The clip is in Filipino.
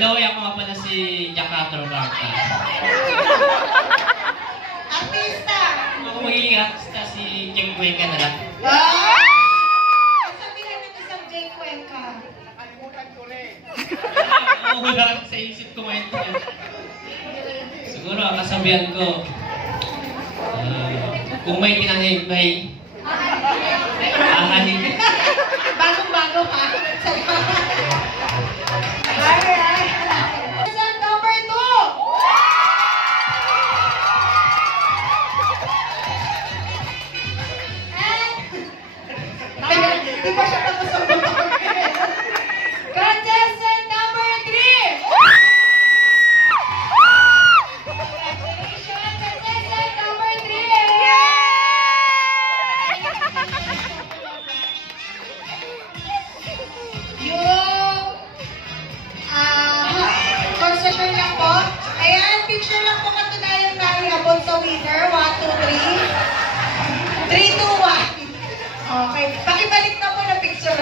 the way, ako nga pala si Jack Atrobarta. Artista! Ako magiging artista si Jake Cuenca na lang. Sabihan ng isang Jake Cuenca. Oo, wala sa isip ko ngayon. Siguro, ang kasabihan ko, kung may tinanay, may aanganin. Bagong-bago ha? Alright. Person number 2. And di pa siya tapos ang motor. Contestant number 3. Congratulations, contestant number 3. Yung concession lang po. Ayan, picture lang po katunayan naiabot sa winner. 1, 2, 3. 3, 2, 1. Okay. Pakibalik na po na picture.